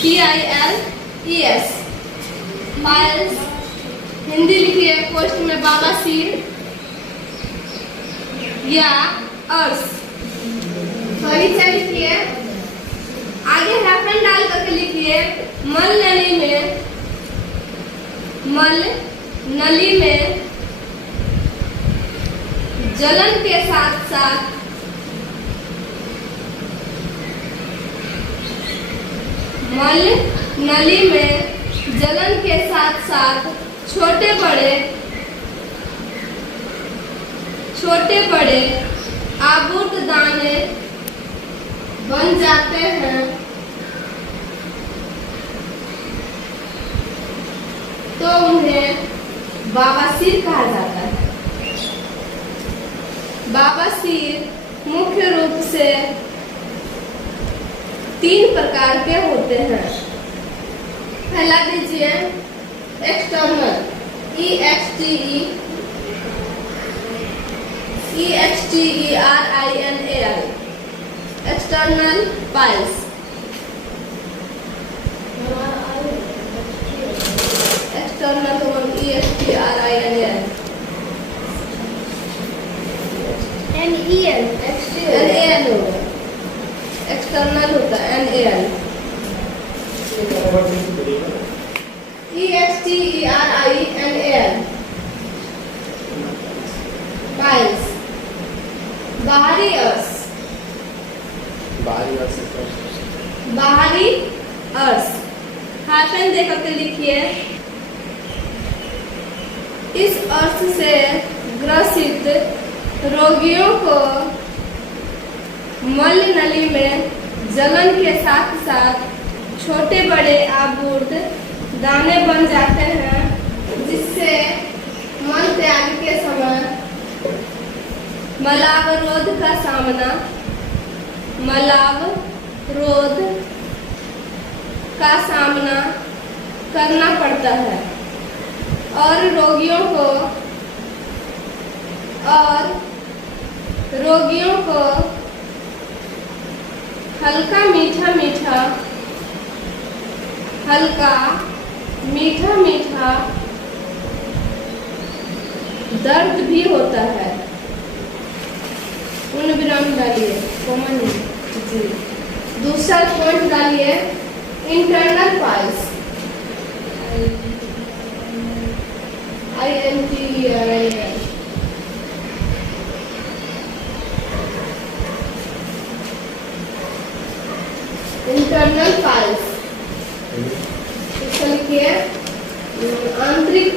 PILES। Piles Hindi लिखिए post में बवासीर या अर्श। सही से लिखिए। आगे हैफन डाल करके लिखिए मल नली में जलन के साथ साथ मल नली में जलन के साथ साथ छोटे बड़े आबूट दाने बन जाते हैं, तो उन्हें बवासीर कहा जाता है। बवासीर मुख्य रूप से 3 प्रकार के होते हैं। फैला दीजिए external EXTERINAL external piles. External EXTERINAL NAL होगा। एक्सटर्नल होता है NAL। EXTERINAL piles. बाहरी अर्श हाइफन दे करके लिखिए। इस अर्श से ग्रसित रोगियों को मल नली में जलन के साथ साथ छोटे बड़े आबूट दाने बन जाते हैं, जिससे मल त्याग के समय मलावरोध का सामना करना पड़ता है और रोगियों को हल्का मीठा दर्द भी होता है। उन विराम डालिए कॉमन जी। दूसरा पॉइंट डालिए internal piles INTERNAL। Internal piles इसको लिखिए आंतरिक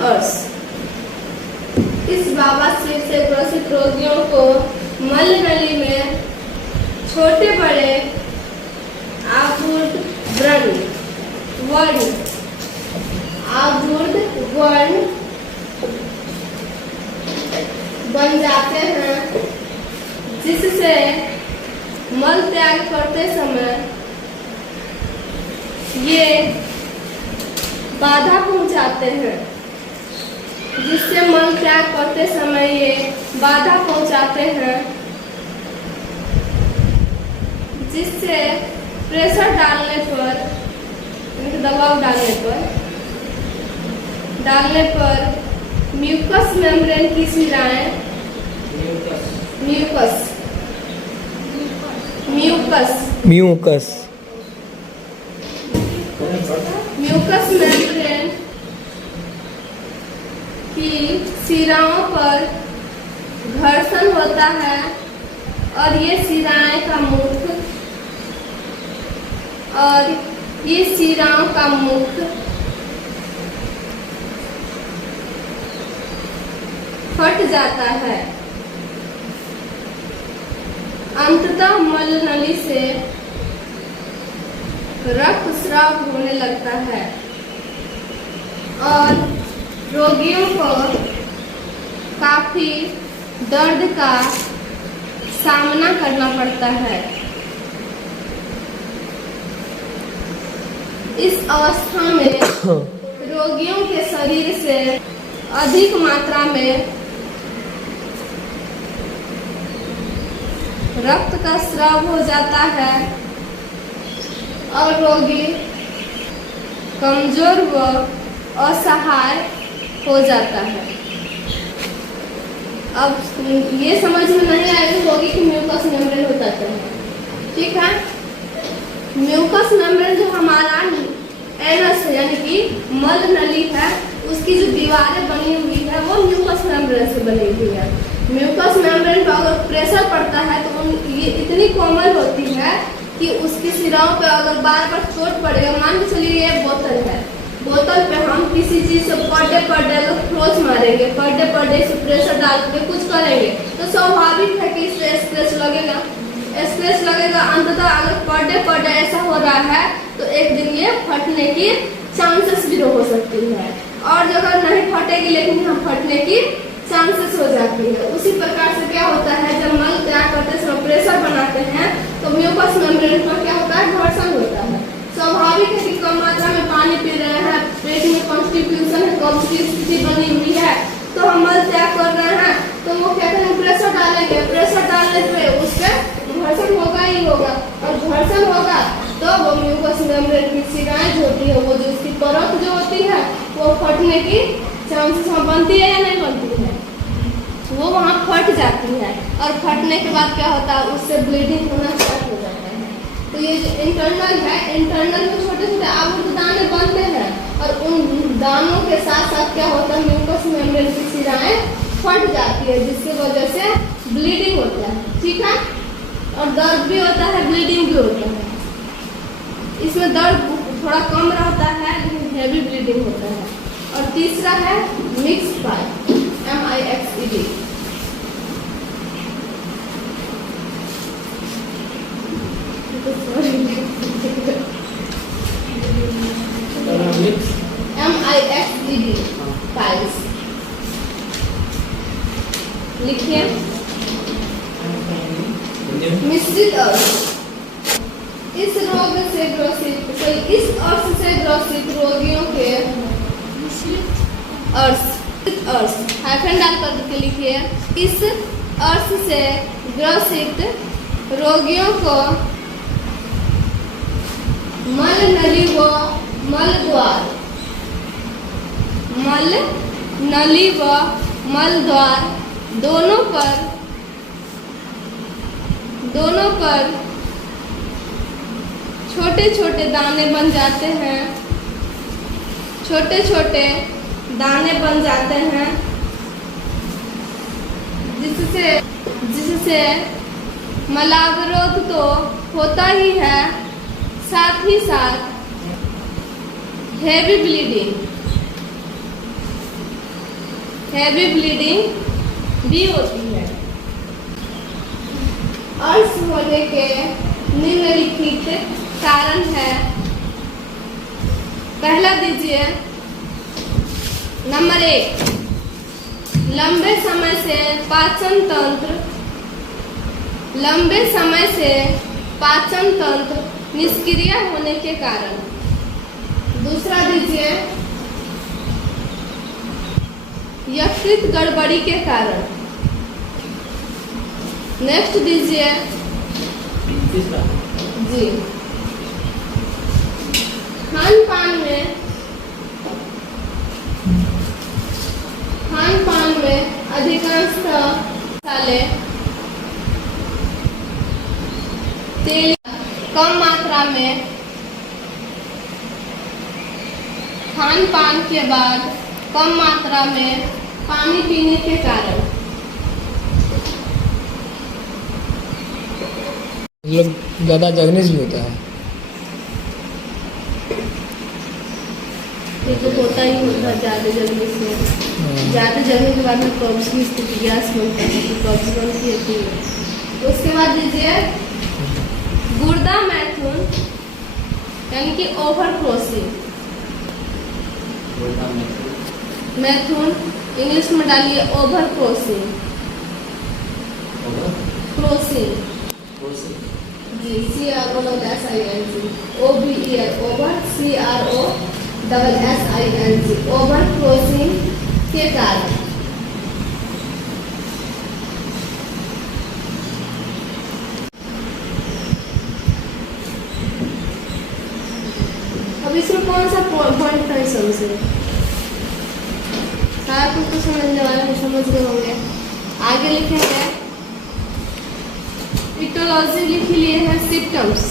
अर्श। इस बवासीर से ग्रसित रोगियों को मल नली में छोटे बड़े आबूट व्रण बन जाते हैं, जिससे मल त्याग करते समय ये बाधा पहुंचाते हैं, जिससे प्रेशर दबाव डालने पर म्यूकस मेम्ब्रेन की शिराएं म्यूकस मेम्ब्रेन की शिराओं पर घर्षण होता है और ये शिराओं का मुख फट जाता है। अंततः मल नली से रक्तस्राव होने लगता है और रोगियों को काफी दर्द का सामना करना पड़ता है। इस अवस्था में रोगियों के शरीर से अधिक मात्रा में रक्त का स्राव हो जाता है और रोगी कमजोर व असहाय हो जाता है। अब ये समझ में नहीं आई होगी कि म्यूकस मेम्ब्रेन होता क्या है। ठीक है, म्यूकस मेम्ब्रेन जो हमारा एनस है यानी कि मल नली है, उसकी जो दीवारें बनी हुई है वो म्यूकस मेम्ब्रेन से बनी हुई है। म्यूकस मेम्ब्रेन पर अगर प्रेशर पड़ता है तो ये इतनी कोमल होती है कि उसकी सिराओं पे अगर बार बार चोट पड़ेगा, मान के चलिए ये बोतल है, बोतल पे हम किसी चीज से पर डे अगर फ्लोच मारेंगे, पर डे से प्रेशर डाल के कुछ करेंगे तो स्वाभाविक है कि इससे स्क्रैच लगेगा, स्क्रैच लगेगा। अंततः अगर पर डे ऐसा हो रहा है तो एक दिन ये फटने की चांसेस भी हो सकती है, और अगर नहीं फटेगी लेकिन यहाँ फटने की चांसेस हो जाती है। उसी प्रकार से क्या होता है, जब मल त्याग करते समय प्रेशर बनाते हैं तो म्यूकस मेम्ब्रेन पर क्या होता है, घर्षण होता है। स्वाभाविक है कि कम मात्रा में पानी पी रहे हैं, पेट में कॉन्स्टिट्यूशन है, कब्ज की स्थिति बनी हुई है, तो हम मल त्याग कर रहे हैं तो वो क्या करेंगे, प्रेशर डालेंगे, प्रेशर डालने पे उसके घर्षण होगा ही होगा, और घर्षण होगा तो वो म्यूकस मेम्ब्रेन की शिराएं जो होती है, वो जो उसकी परत जो होती है वो फटने की चांसेस बनती है या नहीं बनती है, वो वहाँ फट जाती है, और फटने के बाद क्या होता है, उससे ब्लीडिंग होना स्टार्ट हो जाता है। तो ये जो इंटरनल है, इंटरनल में छोटे छोटे आवर्त दाने बनते हैं, और उन दानों के साथ साथ क्या होता है, म्यूकस मेम्ब्रेन की शिराएं फट जाती है, जिसकी वजह से ब्लीडिंग होता है। ठीक है, और दर्द भी होता है, ब्लीडिंग भी होता है। इसमें दर्द थोड़ा कम रहता है लेकिन हेवी ब्लीडिंग होता है। और तीसरा है mixed pipe, MIXED। MIXED piles लिखिए, मिश्रित अर्श। इस रोग से ग्रसित इस अर्श से ग्रसित रोगियों के अर्श हाइफन डाल कर लिखिए, इस अर्श से ग्रसित रोगियों को मल नली व मल द्वार, मल नली व मल द्वार दोनों पर छोटे छोटे दाने बन जाते हैं, छोटे छोटे दाने बन जाते हैं, जिससे मलावरोध तो होता ही है, साथ ही साथ हेवी ब्लीडिंग भी होती है। अर्श होने के निम्नलिखित कारण है। पहला दीजिए, नंबर 1, लंबे समय से पाचन तंत्र निष्क्रिय होने के कारण। दूसरा दीजिए, यकृत गड़बड़ी के कारण। नेक्स्ट दीजिए जी, खान पान में अधिकांशतः मसाले, तेल कम मात्रा में, खान पान के बाद कम मात्रा में पानी पीने के कारण। मतलब ज़्यादा जर्नीज भी होता है, ये तो होता ही होता है ज़्यादा जगने से। ज़्यादा जगने के बाद में कब्ज की स्थिति, गैस बनता है तो कब्ज बनती है। उसके बाद दीजिए गुर्दा मैथुन यानी कि ओवर क्रॉसिंग। मैथुन इंग्लिश में डालिए ओवर क्रॉसिंग। जी, CROSSING, OVER, over, CROSSING, over crossing के कारण। अब इसमें कौन सा पॉइंट है सबसे? सारा कुछ तो समझने वाले हैं, समझ गए होंगे। आगे लिखेंगे इटोलॉजी लिख लिए हैं सिम्टम्स।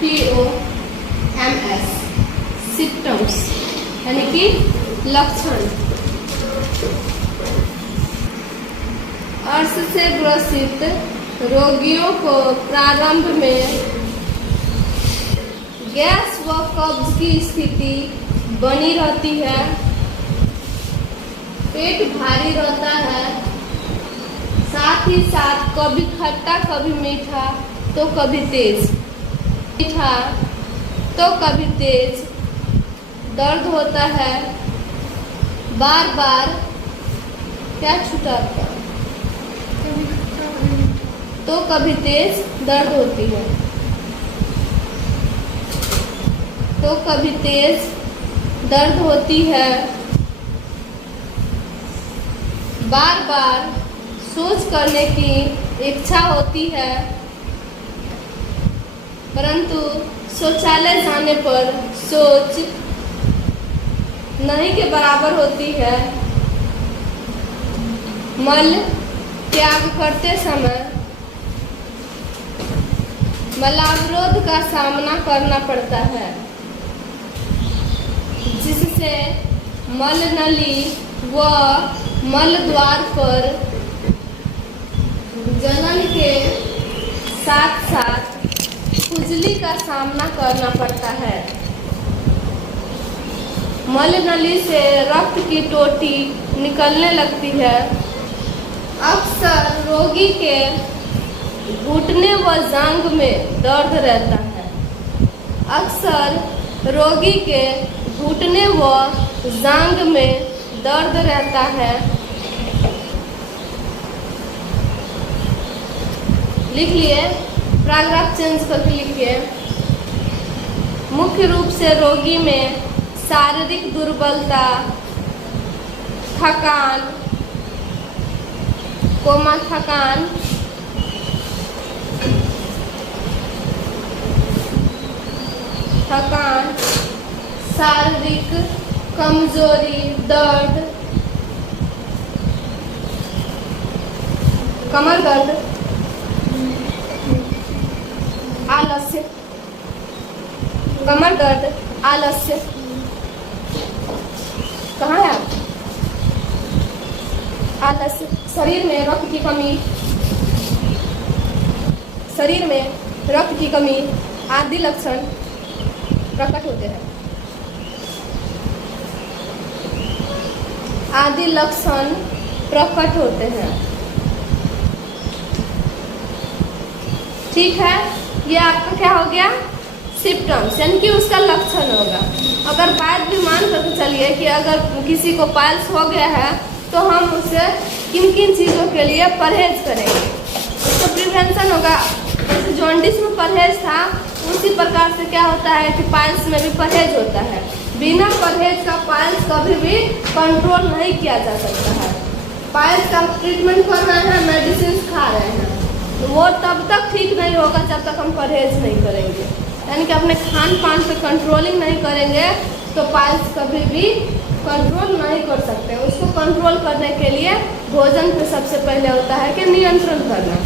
POMS सिम्टम्स यानी कि लक्षण। अर्श से ग्रसित रोगियों को प्रारंभ में गैस व कब्ज की स्थिति बनी रहती है, पेट भारी रहता है, साथ ही साथ कभी खट्टा कभी मीठा तो कभी तेज, मीठा तो कभी तेज दर्द होता है, बार बार क्या छूटा था? तो कभी तेज दर्द होती है, तो कभी तेज दर्द होती है, बार बार सोच करने की इच्छा होती है, परंतु शौचालय जाने पर सोच नहीं के बराबर होती है, मल त्याग करते समय मलावरोध का सामना करना पड़ता है, जिससे मल नली व मल द्वार पर जलन के साथ साथ खुजली का सामना करना पड़ता है। मल नली से रक्त की टोटी निकलने लगती है। अक्सर रोगी के घुटने व जांघ में दर्द रहता है। अक्सर रोगी के घुटने व जांघ में दर्द रहता है। लिख लिए, पैराग्राफ चेंज करके लिखिए। मुख्य रूप से रोगी में शारीरिक दुर्बलता, थकान, शारीरिक कमजोरी, दर्द, कमर दर्द, आलस्य, कमर दर्द, आलस्य। कहाँ है आप? आलस्य, शरीर में रक्त की कमी, शरीर में रक्त की कमी आदि लक्षण प्रकट होते हैं। आदि लक्षण प्रकट होते हैं। ठीक है, ये आपका क्या हो गया? सिम्टम्स, यानी कि उसका लक्षण होगा। अगर बात भी मान करके चलिए कि अगर किसी को पाइल्स हो गया है तो हम उसे किन किन चीज़ों के लिए परहेज करेंगे, उसका प्रिवेंशन होगा। जैसे जॉन्डिस में परहेज था, उसी प्रकार से क्या होता है कि पाइल्स में भी परहेज होता है। बिना परहेज का पाइल्स कभी भी कंट्रोल नहीं किया जा सकता है। पाइल्स का ट्रीटमेंट कर रहे हैं, मेडिसिन खा रहे हैं, तो वो तब तक ठीक नहीं होगा जब तक हम परहेज नहीं करेंगे, यानी कि अपने खान पान पे कंट्रोलिंग नहीं करेंगे तो पाइल्स कभी भी कंट्रोल नहीं कर सकते। उसको कंट्रोल करने के लिए भोजन पे सबसे पहले होता है कि नियंत्रण करना।